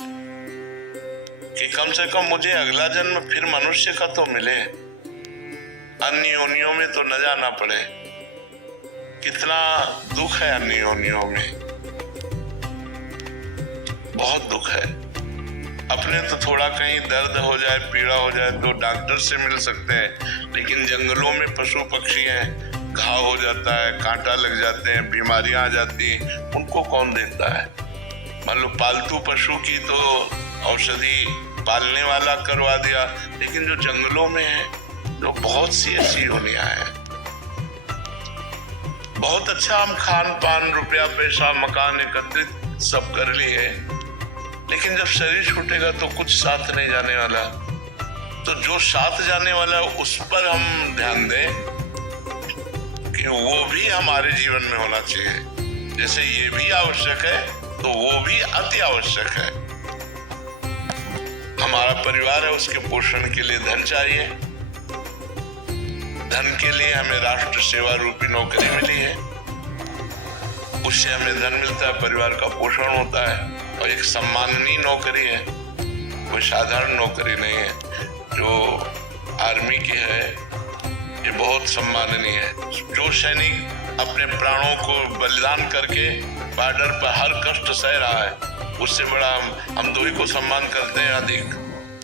कि कम से कम मुझे अगला जन्म फिर मनुष्य का तो मिले, अन्य योनियों में तो न जाना पड़े। कितना दुख है अन्य योनियों में, बहुत दुख है। अपने तो थोड़ा कहीं दर्द हो जाए, पीड़ा हो जाए तो डॉक्टर से मिल सकते हैं, लेकिन जंगलों में पशु पक्षी हैं, घाव हो जाता है, कांटा लग जाते हैं, बीमारियां आ जाती हैं, उनको कौन देखता है। मान लो पालतू पशु की तो औषधि पालने वाला करवा दिया, लेकिन जो जंगलों में है, जो बहुत सी ऐसी योनियां हैं। बहुत अच्छा हम खान पान, रुपया पैसा, मकान एकत्रित सब कर लिए, लेकिन जब शरीर छूटेगा तो कुछ साथ नहीं जाने वाला। तो जो साथ जाने वाला है उस पर हम ध्यान दें कि वो भी हमारे जीवन में होना चाहिए। जैसे ये भी आवश्यक है तो वो भी अति आवश्यक है। हमारा परिवार है, उसके पोषण के लिए धन चाहिए। धन के लिए हमें राष्ट्र सेवा रूपी नौकरी मिली है, उससे हमें धन मिलता है, परिवार का पोषण होता है, और एक सम्माननीय नौकरी है, कोई साधारण नौकरी नहीं है। जो आर्मी की है ये बहुत सम्माननीय है। जो सैनिक अपने प्राणों को बलिदान करके बॉर्डर पर हर कष्ट सह रहा है, उससे बड़ा हम दो ही को सम्मान करते हैं अधिक,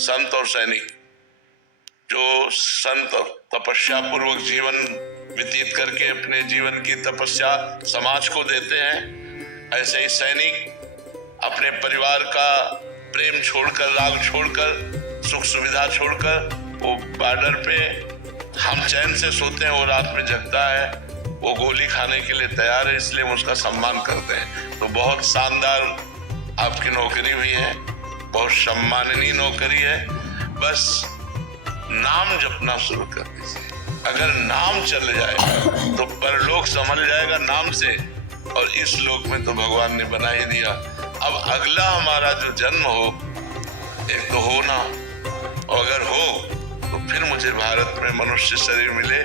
संत और सैनिक। जो संत तपस्या पूर्वक जीवन व्यतीत करके अपने जीवन की तपस्या समाज को देते हैं, ऐसे ही सैनिक अपने परिवार का प्रेम छोड़कर, राग छोड़कर, सुख सुविधा छोड़कर वो बॉर्डर पे हम चैन से सोते हैं, वो रात में जगता है, वो गोली खाने के लिए तैयार है, इसलिए हम उसका सम्मान करते हैं। तो बहुत शानदार आपकी नौकरी हुई है, बहुत सम्माननीय नौकरी है। बस नाम जपना शुरू कर दीजिए। अगर नाम चल जाए तो परलोक संभल जाएगा नाम से, और इस लोक में तो भगवान ने बना ही दिया। अब अगला हमारा जो जन्म हो, एक तो हो ना, और अगर हो तो फिर मुझे भारत में मनुष्य शरीर मिले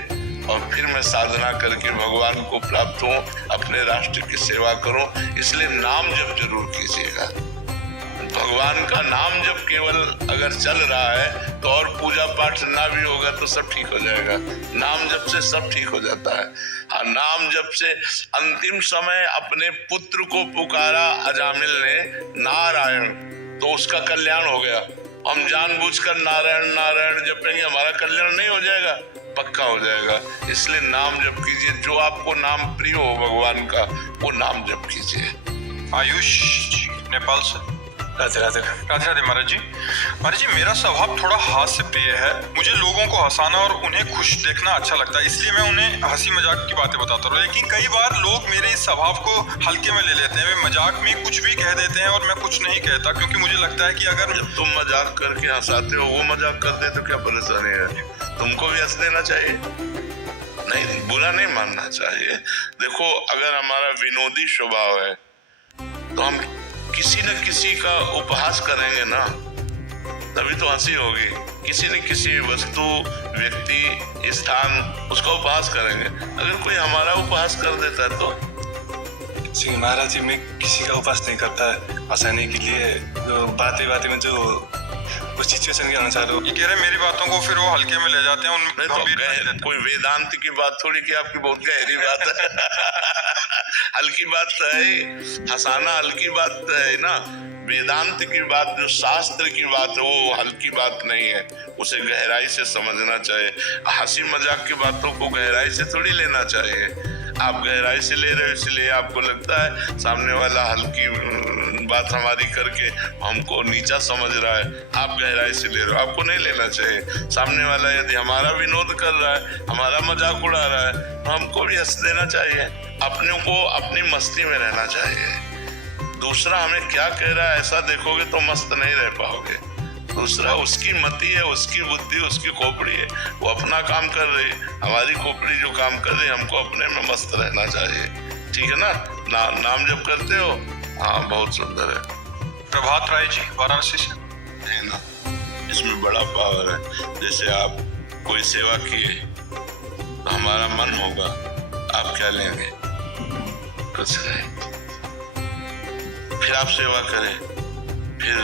और फिर मैं साधना करके भगवान को प्राप्त हूँ, अपने राष्ट्र की सेवा करूँ। इसलिए नाम जप जरूर कीजिएगा। भगवान का नाम जब केवल अगर चल रहा है तो और पूजा पाठ ना भी होगा तो सब ठीक हो जाएगा। नाम जप से सब ठीक हो जाता है। हाँ, नाम जप से अंतिम समय अपने पुत्र को पुकारा अजामिल ने नारायण, तो उसका कल्याण हो गया। हम जानबूझकर नारायण नारायण जपेंगे, हमारा कल्याण नहीं हो जाएगा, पक्का हो जाएगा। इसलिए नाम जप कीजिए, जो आपको नाम प्रिय हो भगवान का वो नाम जप कीजिए। आयुष जी नेपाल से। राधे राधे। राधे राधे महाराज जी। महाराज जी, मेरा स्वभाव थोड़ा हास्य प्रिय है। मुझे लोगों को हंसाना और उन्हें खुश देखना अच्छा लगता है, इसलिए मैं उन्हें हंसी मजाक की बातें बताता हूँ। लेकिन कई बार लोग मेरे इस स्वभाव को हल्के में ले लेते हैं। वे मजाक में कुछ भी कह देते हैं और मैं कुछ नहीं कहता, क्योंकि मुझे लगता है कि अगर जब तुम मजाक करके हंसाते हो, वो मजाक करते तो क्या परेशानी है? तुमको भी हंस देना चाहिए, नहीं, बुरा नहीं मानना चाहिए। देखो, अगर हमारा विनोदी स्वभाव है तो हम किसी न किसी का उपहास करेंगे ना, तभी तो हंसी होगी। किसी न किसी वस्तु, व्यक्ति, स्थान, उसका उपहास करेंगे। अगर कोई हमारा उपहास कर देता है तो जी महाराज जी, मैं किसी का उपहास नहीं करता हंसाने के लिए। जो बातें में जो उस सिचुएशन के अनुसार ये कह रहे मेरी बातों को फिर वो हल्के में ले जाते हैं, उनमें तो कोई वेदांत की बात थोड़ी कि आपकी बहुत गहरी बात है। हल्की बात तो है, हंसाना हल्की बात तो है ना। वेदांत की बात, जो शास्त्र की बात है, वो हल्की बात नहीं है, उसे गहराई से समझना चाहिए। हंसी मजाक की बातों को गहराई से थोड़ी लेना चाहिए। आप गहराई से ले रहे हो, इसलिए आपको लगता है सामने वाला हल्की बात हमारी करके हमको नीचा समझ रहा है। आप गहराई से ले रहे हो, आपको नहीं लेना चाहिए। सामने वाला यदि हमारा विनोद कर रहा है, हमारा मजाक उड़ा रहा है, तो हमको भी हंस देना चाहिए। अपने को अपनी मस्ती में रहना चाहिए। दूसरा हमें क्या कह रहा है ऐसा देखोगे तो मस्त नहीं रह पाओगे। दूसरा उसकी मति है, उसकी बुद्धि, उसकी खोपड़ी है, वो अपना काम कर रही है, हमारी खोपड़ी जो काम कर रही है, हमको अपने में मस्त रहना चाहिए। ठीक है ना? नाम जब करते हो, हाँ, बहुत सुंदर है। प्रभात राय जी वाराणसी से। है ना, इसमें बड़ा पावर है। जैसे आप कोई सेवा किए तो हमारा मन होगा, आप क्या लेंगे? कुछ नहीं। फिर आप सेवा करें, फिर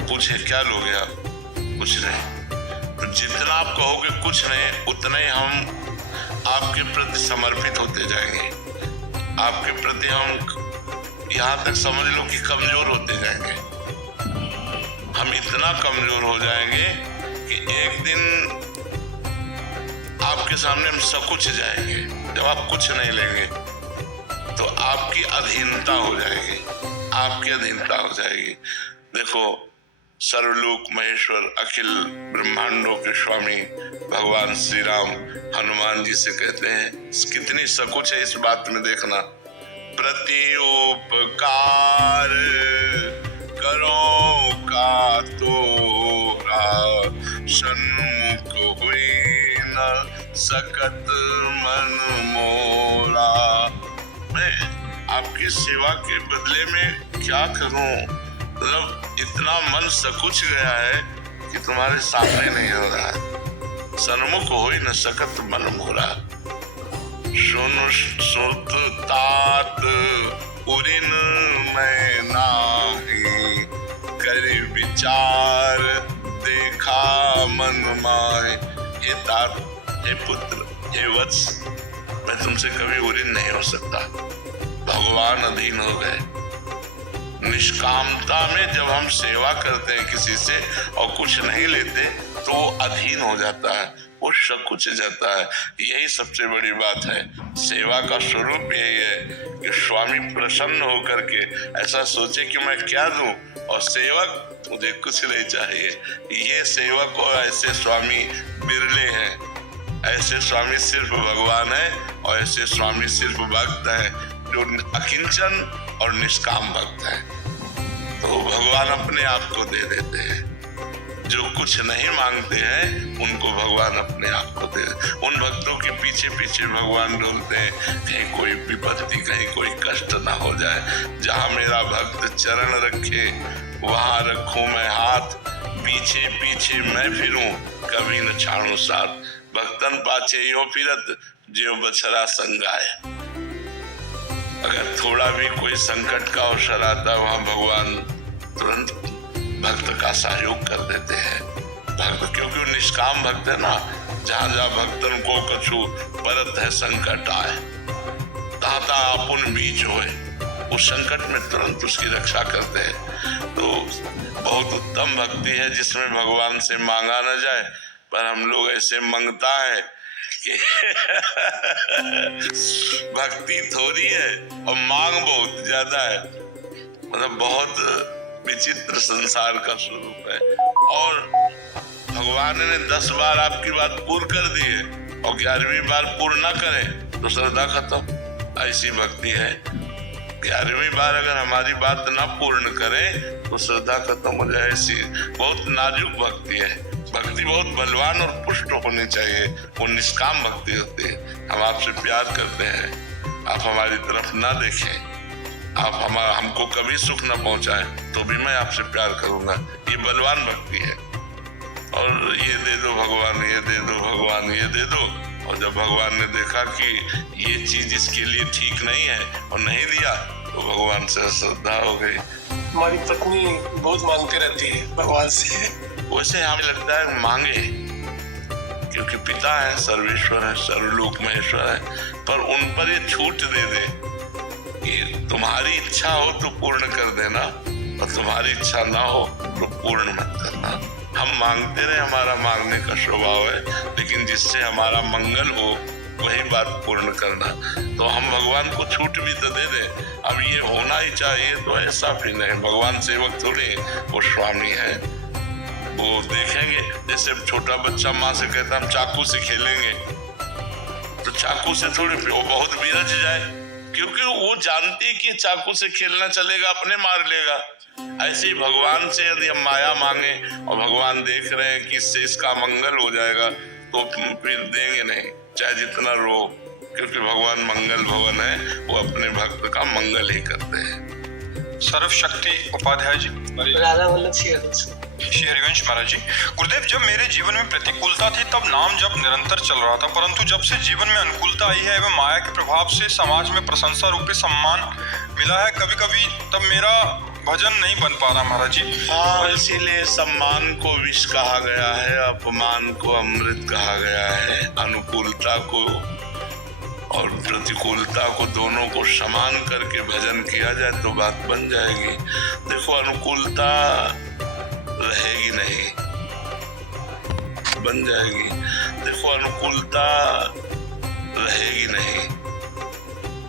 पूछे क्या लोगे आप? कुछ नहीं। तो जितना आप कहोगे कुछ नहीं, उतना ही हम आपके प्रति समर्पित होते जाएंगे। आपके प्रति हम यहाँ तक समझ लो कि कमजोर होते जाएंगे। हम इतना कमजोर हो जाएंगे कि एक दिन आपके सामने हम सकुच जाएंगे। जब आप कुछ नहीं लेंगे तो आपकी अधीनता हो जाएगी, आपकी अधीनता हो जाएगी। देखो, सर्वलोक महेश्वर अखिल ब्रह्मांडों के स्वामी भगवान श्री राम हनुमान जी से कहते हैं, कितनी सकुच है इस बात में देखना। प्रत्योपकार करो का तोरा, सन्मुख हुई न सकत मन मोरा। मैं आपकी सेवा के बदले में क्या करूं? मतलब इतना मन सकुच गया है कि तुम्हारे सामने नहीं हो रहा है। सन्मुख हो ही न सकत मन मोरा, सुन सुत तात उरिन मैं नाही, करे विचार देखा मन माय। हे तात, हे पुत्र, हे वत्स, मैं तुमसे कभी उरिन नहीं हो सकता। भगवान अधीन हो गए। निष्कामता में जब हम सेवा करते हैं किसी से और कुछ नहीं लेते तो वो अधीन हो जाता है, वो सकुच जाता है। यही सबसे बड़ी बात है। सेवा का स्वरूप यही है कि स्वामी प्रसन्न होकर के ऐसा सोचे कि मैं क्या दूं, और सेवक मुझे कुछ नहीं चाहिए। ये सेवक और ऐसे स्वामी बिरले हैं। ऐसे स्वामी सिर्फ भगवान है, और ऐसे स्वामी सिर्फ भक्त हैं जो अकिंचन और निष्काम भक्त है। तो भगवान अपने आप को दे देते हैं। जो कुछ नहीं मांगते हैं उनको भगवान अपने आप को दे देते। उन भक्तों के पीछे पीछे भगवान डोलते हैं, कहीं कोई विपत्ति, कहीं कोई कष्ट ना हो जाए। जहाँ मेरा भक्त चरण रखे वहां रखूं मैं हाथ, पीछे पीछे मैं फिरूं कभी न छाड़ू साथ। भक्तन पाछे यो फिरत ज्यों बछड़ा संगाए। अगर थोड़ा भी कोई संकट का अवसर आता है वहां भगवान तुरंत भक्त का सहयोग कर देते हैं। भक्त क्योंकि वो निष्काम भक्त है ना, जहाँ जहाँ भक्तन को कछु परत है संकट आए, ताता आपुन बीच होए, उस संकट में तुरंत उसकी रक्षा करते हैं। तो बहुत उत्तम भक्ति है जिसमें भगवान से मांगा न जाए, पर हम लोग ऐसे मांगता है कि भक्ति थोड़ी है और मांग बहुत ज्यादा है। मतलब बहुत विचित्र संसार का स्वरूप है। और भगवान ने 10 बार आपकी बात पूर्ण कर दी है और 11वीं बार पूर्ण ना करें तो श्रद्धा खत्म। ऐसी भक्ति है। 11वीं बार अगर हमारी बात ना पूर्ण करें तो श्रद्धा खत्म हो जाए। ऐसी बहुत नाजुक भक्ति है। भक्ति बहुत बलवान और पुष्ट होनी चाहिए। वो निष्काम भक्ति होती है। हम आपसे प्यार करते हैं, आप हमारी तरफ ना देखें, आप हमको कभी सुख न पहुंचाए तो भी मैं आपसे प्यार करूंगा, ये बलवान भक्ति है। और ये दे दो भगवान, ये दे दो भगवान, ये दे दो। और जब भगवान ने देखा कि ये चीज इसके लिए ठीक नहीं है और नहीं दिया तो भगवान से श्रद्धा हो गई। हमारी पत्नी बहुत मांगती रहती है भगवान से। वैसे हमें लगता है मांगे, क्योंकि पिता है, सर्वेश्वर है, सर्वलोक महेश्वर है, पर उन पर ये छूट दे दे कि तुम्हारी इच्छा हो तो पूर्ण कर देना और तुम्हारी इच्छा ना हो तो पूर्ण मत करना। हम मांगते रहे, हमारा मांगने का स्वभाव है, लेकिन जिससे हमारा मंगल हो वही बात पूर्ण करना। तो हम भगवान को छूट भी तो दे दें, अब ये होना ही चाहिए तो ऐसा भी नहीं। भगवान सेवक थोड़ी, वो स्वामी है। वो देखेंगे, जैसे छोटा बच्चा माँ से कहता हम चाकू से खेलेंगे, तो चाकू से थोड़ी, वो बहुत बिरज जाए, क्योंकि वो जानती है कि चाकू से खेलना चलेगा, अपने मार लेगा। ऐसे ही भगवान से यदि हम माया मांगे और भगवान देख रहे हैं कि इससे इसका मंगल हो जाएगा तो फिर देंगे नहीं, चाहे जितना रो, क्योंकि भगवान मंगल भवन है, वो अपने भक्त का मंगल ही करते हैं। सर्वशक्ति उपाध्याय जी, राधा वल्लभ श्री हरिवंश महाराज जी। गुरुदेव, जब मेरे जीवन में प्रतिकूलता थी तब नाम जप निरंतर चल रहा था, परंतु जब से जीवन में अनुकूलता आई है एवं माया के प्रभाव से समाज में प्रशंसा रूपी सम्मान मिला है, कभी कभी तब मेरा भजन नहीं बन पा रहा महाराज जी। हाँ, इसीलिए सम्मान को विष कहा गया है, अपमान को अमृत कहा गया है। अनुकूलता को और प्रतिकूलता को दोनों को समान करके भजन किया जाए तो बात बन जाएगी। देखो, अनुकूलता रहेगी नहीं, बन जाएगी। देखो, अनुकूलता रहेगी नहीं।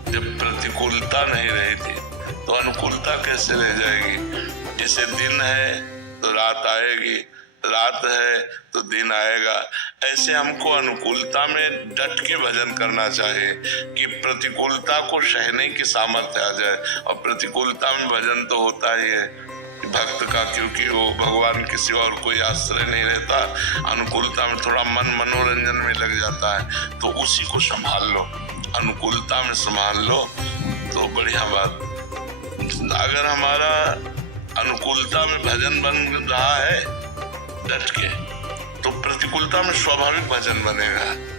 जब प्रतिकूलता नहीं रही थी तो अनुकूलता कैसे रह जाएगी? जैसे दिन है तो रात आएगी, रात है तो दिन आएगा। ऐसे हमको अनुकूलता में डट के भजन करना चाहिए कि प्रतिकूलता को सहने की सामर्थ्य आ जाए। और प्रतिकूलता में भजन तो होता ही है भक्त का, क्योंकि वो भगवान किसी और कोई आश्रय नहीं रहता। अनुकूलता में थोड़ा मन मनोरंजन में लग जाता है, तो उसी को संभाल लो, अनुकूलता में संभाल लो तो बढ़िया बात। अगर हमारा अनुकूलता में भजन बन रहा है डट के, तो प्रतिकूलता में स्वाभाविक भजन बनेगा।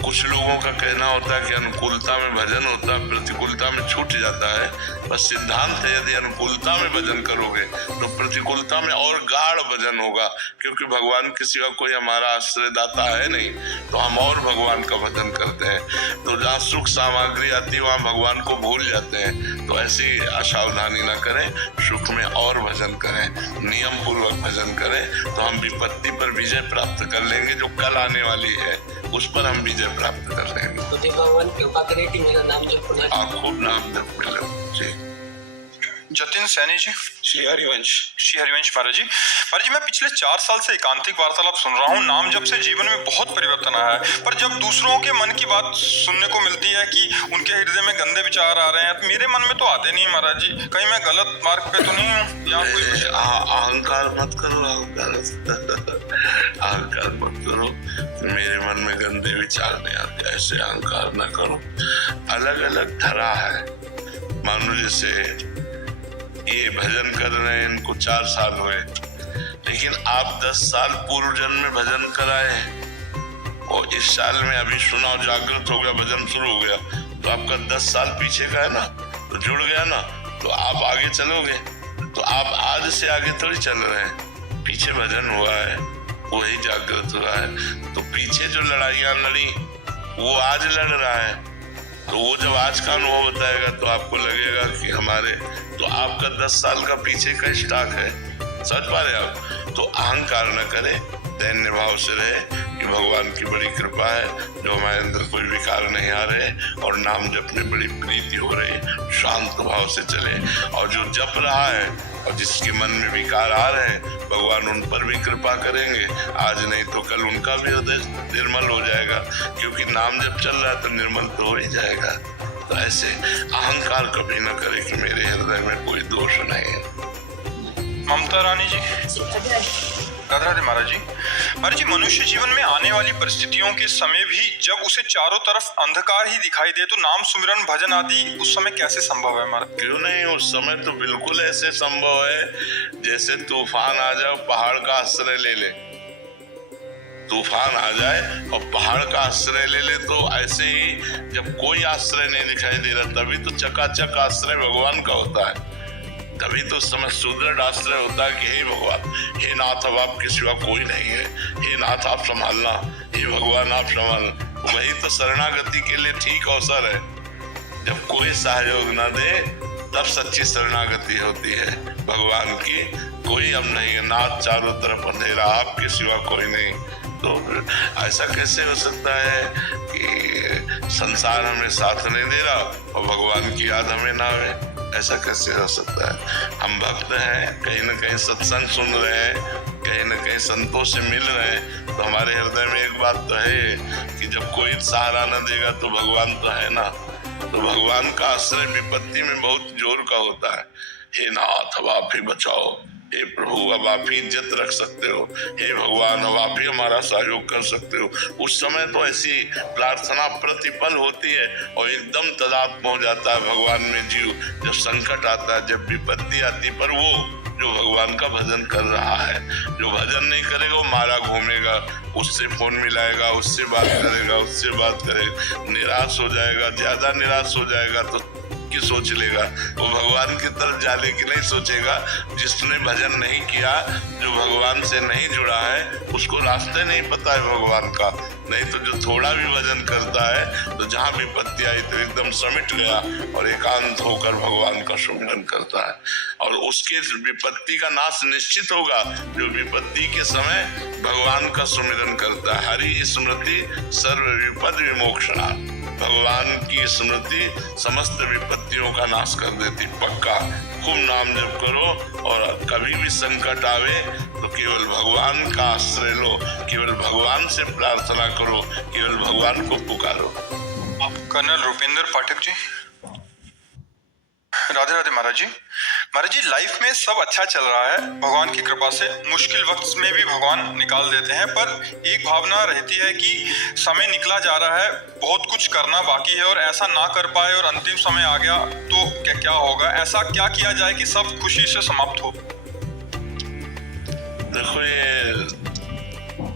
कुछ लोगों का कहना होता है कि अनुकूलता में भजन होता है, प्रतिकूलता में छूट जाता है। बस सिद्धांत है, यदि अनुकूलता में भजन करोगे तो प्रतिकूलता में और गाढ़ भजन होगा, क्योंकि भगवान के सिवा कोई हमारा आश्रयदाता है नहीं, तो हम और भगवान का भजन करते हैं। तो जहाँ सुख सामग्री आती है वहाँ भगवान को भूल जाते हैं। तो ऐसी असावधानी ना करें, सुख में और भजन करें, नियम पूर्वक भजन करें, तो हम विपत्ति पर विजय प्राप्त कर लेंगे। जो कल आने वाली है उस पर हम विजय प्राप्त कर लेंगे। तो देव भगवान कृपा करे कि मेरा नाम जप होना। आप खूब नाम जप मिले जी। जतिन सैनी जी। श्री हरिवंश महाराज जी। महाराज जी, मैं पिछले 4 साल से एकांतिक वार्तालाप सुन रहा हूँ। नाम जप से जीवन में बहुत परिवर्तन आया है, पर जब दूसरों के मन की बात सुनने को मिलती है कि उनके हृदय में गंदे विचार आ रहे हैं, तो मेरे मन में तो आते नहीं महाराज जी। कहीं मैं गलत मार्ग पे तो नहीं हूँ या कोई अहंकार मत करो, अहंकार मत करो। मेरे मन में गंदे विचार नहीं आते, ऐसे अहंकार न करो। अलग अलग धरा है। मानो जैसे ये भजन कर रहे हैं, इनको 4 साल हुए, लेकिन आप 10 साल पूर्व जन्म में भजन कराए हैं और इस साल में अभी सुना और जागृत हो गया, भजन शुरू हो गया, तो आपका 10 साल पीछे का है ना, तो जुड़ गया ना, तो आप आगे चलोगे। तो आप आज से आगे थोड़ी चल रहे हैं, पीछे भजन हुआ है, वही जागृत हुआ है। तो पीछे जो लड़ाइयाँ लड़ी वो आज लड़ रहा है, तो वो जब आज का अनुभव बताएगा तो आपको लगेगा कि हमारे, तो आपका 10 साल का पीछे का स्टॉक है। समझ पा रहे आप? तो अहंकार न करें, दैन्य भाव से रहे कि भगवान की बड़ी कृपा है जो हमारे अंदर कोई विकार नहीं आ रहे और नाम जप में बड़ी प्रीति हो रही। शांत भाव से चले, और जो जप रहा है और जिसके मन में विकार आ रहे हैं, भगवान उन पर भी कृपा करेंगे। आज नहीं तो कल उनका भी हृदय निर्मल हो जाएगा, क्योंकि नाम जब चल रहा है तो निर्मल तो हो ही जाएगा। तो ऐसे अहंकार कभी न करे कि मेरे हृदय में कोई दोष नहीं है। ममता रानी जी। राधे राधे महाराज जी। महाराज जी, मनुष्य जीवन में आने वाली परिस्थितियों के समय भी जब उसे चारों तरफ अंधकार ही दिखाई दे, तो नाम सुमिरन भजन आदि उस समय कैसे संभव है महाराज? क्यों नहीं, उस समय तो बिल्कुल ऐसे संभव है जैसे तूफान आ जाए, पहाड़ का आश्रय ले ले। तूफान आ जाए और पहाड़ का आश्रय ले ले, तो ऐसे ही जब कोई आश्रय नहीं दिखाई दे रहा, तभी तो चकाचक आश्रय भगवान का होता है। तभी तो उस समय सुदृढ़ आश्रय होता है कि हे भगवान, हे नाथ, अब आपके सिवा कोई नहीं है, हे नाथ आप संभालना, हे भगवान आप संभालना। वही तो शरणागति के लिए ठीक अवसर है। जब कोई सहयोग न दे तब सच्ची शरणागति होती है भगवान की। कोई अब नहीं है, नाथ चारों तरफ अंधेरा, आपके सिवा कोई नहीं। तो ऐसा कैसे हो सकता है कि संसार हमें साथ नहीं दे रहा और भगवान की याद हमें ना आवे? ऐसा कैसे हो सकता है? हम भक्त हैं, कहीं न कहीं सत्संग सुन रहे हैं, कहीं न कहीं संतों से मिल रहे हैं, तो हमारे हृदय में एक बात तो है कि जब कोई सहारा न देगा तो भगवान तो है ना। तो भगवान का आश्रय विपत्ति में बहुत जोर का होता है। हे नाथ, अब आप ही बचाओ, हे प्रभु अब आप ही इज्जत रख सकते हो, हे भगवान अब आप ही हमारा सहयोग कर सकते हो। उस समय तो ऐसी प्रार्थना प्रतिपल होती है और एकदम तदात्म हो जाता है भगवान में जीव। जब संकट आता है, जब विपत्ति आती, पर वो जो भगवान का भजन कर रहा है, जो भजन नहीं करेगा वो मारा घूमेगा, उससे फोन मिलाएगा, उससे बात करेगा, उससे बात करेगा, निराश हो जाएगा, ज्यादा निराश हो जाएगा तो की सोच लेगा, वो भगवान की तरफ जाने की नहीं सोचेगा। जिसने भजन नहीं किया, जो भगवान से नहीं जुड़ा है, उसको रास्ते नहीं पता है भगवान का। नहीं तो जो थोड़ा भी भजन करता है तो जहाँ विपत्ति आई तो एकदम समिट गया और एकांत होकर भगवान का सुमिरन करता है, और उसके विपत्ति का नाश निश्चित होगा जो विपत्ति के समय भगवान का सुमिरन करता है। हरि स्मृति सर्व विपद विमोक्षणा, भगवान की स्मृति समस्त विपत्तियों का नाश कर देती। पक्का खूब नाम जप करो, और कभी भी संकट आवे तो केवल भगवान का आश्रय लो, केवल भगवान से प्रार्थना करो, केवल भगवान को पुकारो। कर्नल रुपेंद्र पाठक जी, राधे राधे महाराज जी। महाराज जी, लाइफ में सब अच्छा चल रहा है भगवान की कृपा से, मुश्किल वक्त में भी भगवान निकाल देते हैं, पर एक भावना रहती है कि समय निकला जा रहा है, बहुत कुछ करना बाकी है, और ऐसा ना कर पाए और अंतिम समय आ गया तो क्या होगा? ऐसा क्या किया जाए कि सब खुशी से समाप्त हो? देखो, ये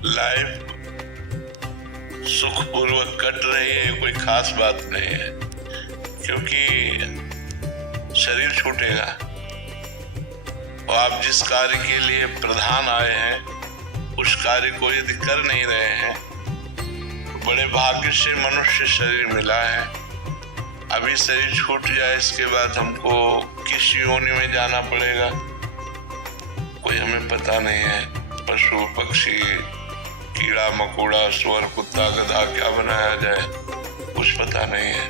लाइफ सुखपूर्वक कट रही है, कोई खास बात नहीं है, क्योंकि शरीर छूटेगा और आप जिस कार्य के लिए प्रधान आए हैं उस कार्य को यदि कर नहीं रहे हैं, बड़े भाग्य से मनुष्य शरीर मिला है। अभी शरीर छूट जाए, इसके बाद हमको किस योनि में जाना पड़ेगा कोई हमें पता नहीं है। पशु पक्षी कीड़ा मकोड़ा सुअर कुत्ता गधा क्या बनाया जाए कुछ पता नहीं है।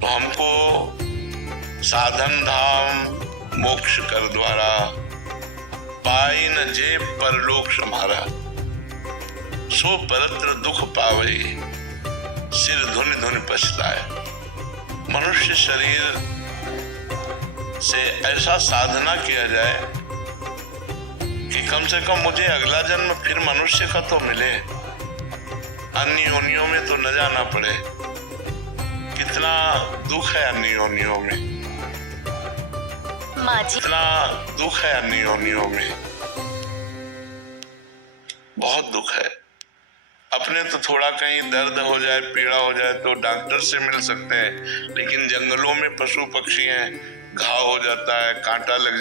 तो हमको साधन धाम मोक्ष कर द्वारा पाई न जे परलोक सम्हारा, सो परत्र दुख पावे सिर धुनि धुनि पछताए। मनुष्य शरीर से ऐसा साधना किया जाए कि कम से कम मुझे अगला जन्म फिर मनुष्य का तो मिले, अन्य योनियों में तो न जाना पड़े। कितना दुख है अन्य योनियों में, कितना दुख है अन्य योनियों में, बहुत दुख है। अपने तो थोड़ा कहीं दर्द हो जाए पीड़ा हो जाए तो डॉक्टर से मिल सकते हैं, लेकिन जंगलों में पशु पक्षी हैं, घाव हो जाता है, कांटा लग